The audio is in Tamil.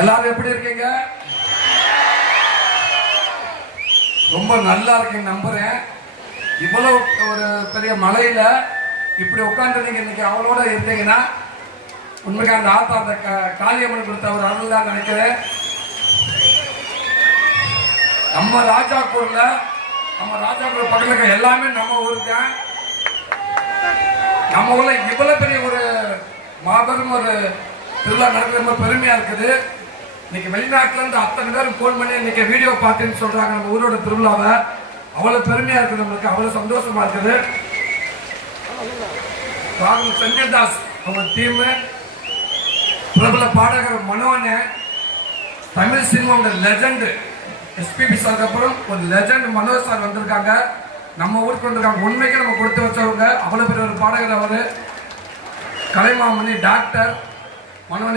எல்லாரும் எப்படி இருக்கீங்க? ரொம்ப நல்லா இருக்கீங்க நம்புறேன். இவ்வளவு ஒரு பெரிய மலையில இப்படி உட்கார்ந்து நீங்க இன்னைக்கு அவளோட இருந்தீங்கன்னா உண்மைக்கு அந்த ஆத்தா அந்த காளியம்மன் கொடுத்த ஒரு அருள் தான் நினைக்கிறேன். நம்ம ராஜாக்கூர் பக்கத்துல இருக்க எல்லாமே நம்ம ஊருக்கு. நம்ம ஊர்ல இவ்வளவு பெரிய ஒரு மாபெரும் ஒரு திருவிழா நடக்கிறது ரொம்ப பெருமையா இருக்குது. இன்னைக்கு வெளிநாட்டுல இருந்து அத்தனை பேரும் போன் பண்ணி இன்னைக்கு வீடியோ பார்த்தேன்னு சொல்றாங்க நம்ம ஊரோட திருவிழாவை. அவ்வளவு பெருமையா இருக்குது, நம்மளுக்கு அவ்வளவு சந்தோஷமா இருக்குது. சஞ்சய் தாஸ் அவங்க டீம், பிரபல பாடகர் மனோன், தமிழ் சினிமாவோட லெஜண்ட் எஸ்பிபி சார், அப்புறம் ஒரு லெஜண்ட் மனோஜ் சார் வந்திருக்காங்க, நம்ம ஊருக்கு வந்திருக்காங்க. உண்மைக்கு நம்ம கொடுத்து வச்சவங்க. அவ்வளவு பெரிய ஒரு பாடகர் அவரு, கலைமாமணி டாக்டர் மனோன்.